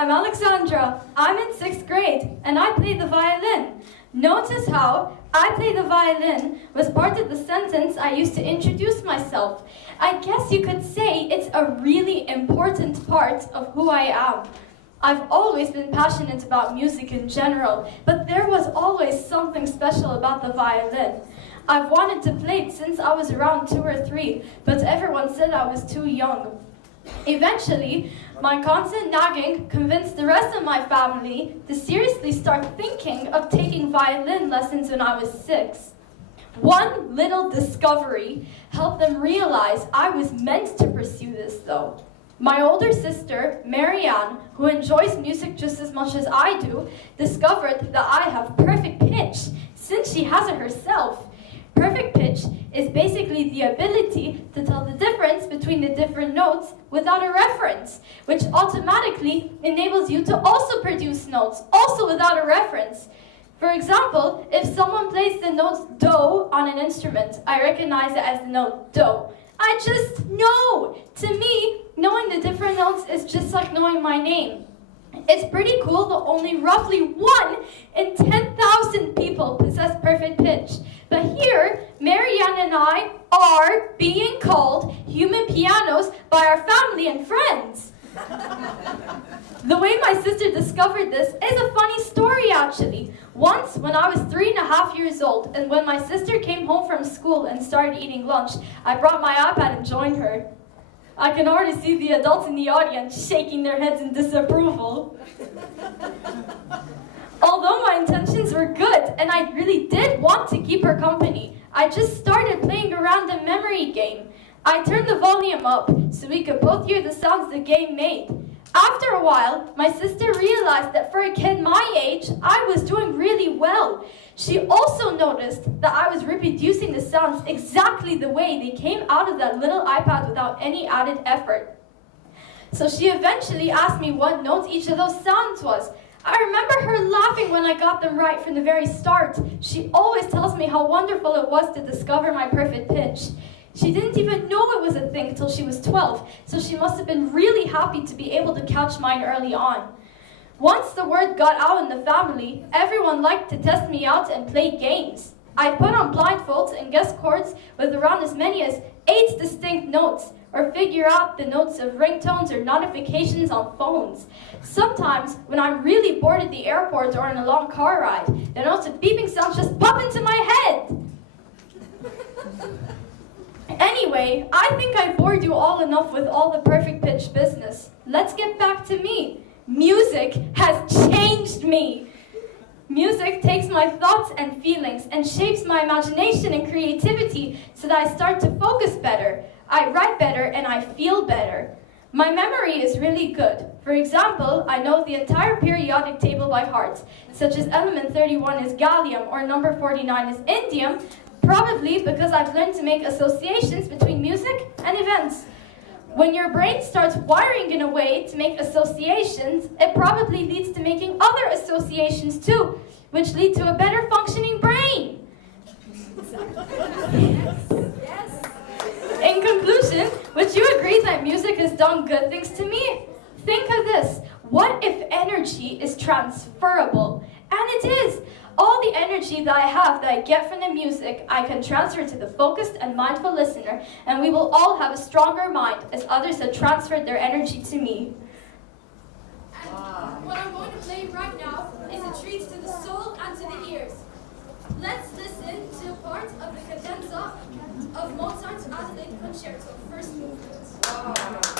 I'm Alexandra. I'm in 6th grade, and I play the violin. Notice how I play the violin was part of the sentence I used to introduce myself. I guess you could say it's a really important part of who I am. I've always been passionate about music in general, but there was always something special about the violin. I've wanted to play it since I was around 2 or 3, but everyone said I was too young. Eventually, my constant nagging convinced the rest of my family to seriously start thinking of taking violin lessons when I was 6. One little discovery helped them realize I was meant to pursue this, though. My older sister, Marianne, who enjoys music just as much as I do, discovered that I have perfect pitch, since she has it herself. Perfect pitch is basically the ability to tell the difference between the different notes without a reference, which automatically enables you to also produce notes, also without a reference. For example, if someone plays the note do on an instrument, I recognize it as the note do. I just know. To me, knowing the different notes is just like knowing my name. It's pretty cool that only roughly 1 in 10,000 people possess perfect pitch. But here, Marianne and I are being called human pianos by our family and friends. The way my sister discovered this is a funny story, actually. Once, when I was 3.5 years old, and when my sister came home from school and started eating lunch, I brought my iPad and joined her. I can already see the adults in the audience shaking their heads in disapproval. Although my intentions were good, and I really did want to keep her company, I just started playing a random memory game. I turned the volume up so we could both hear the sounds the game made. After a while, my sister realized that for a kid my age, I was doing really well. She also noticed that I was reproducing the sounds exactly the way they came out of that little iPad without any added effort. So she eventually asked me what notes each of those sounds was. I remember her laughing when I got them right from the very start. She always tells me how wonderful it was to discover my perfect pitch. She didn't even know it was a thing until she was 12, so she must have been really happy to be able to catch mine early on. Once the word got out in the family, everyone liked to test me out and play games. I'd put on blindfolds and guess chords with around as many as 8 distinct notes, or figure out the notes of ringtones or notifications on phones. Sometimes, when I'm really bored at the airport or on a long car ride, the notes of beeping sounds just pop into my head. Anyway, I think I bored you all enough with all the perfect pitch business. Let's get back to me. Music has changed me. Music takes my thoughts and feelings and shapes my imagination and creativity so that I start to focus better. I write better and I feel better. My memory is really good. For example, I know the entire periodic table by heart, such as element 31 is gallium or number 49 is indium, probably because I've learned to make associations between music and events. When your brain starts wiring in a way to make associations, it probably leads to making other associations too, which lead to a better functioning brain. Yes. In conclusion, would you agree that music has done good things to me? Think of this. What if energy is transferable? And it is. All the energy that I have that I get from the music, I can transfer to the focused and mindful listener, and we will all have a stronger mind as others have transferred their energy to me. And what I'm going to play right now is a treat to the soul and to the ears. Let's listen to part of the cadenza of Mozart's Adelaide Concerto, first movement.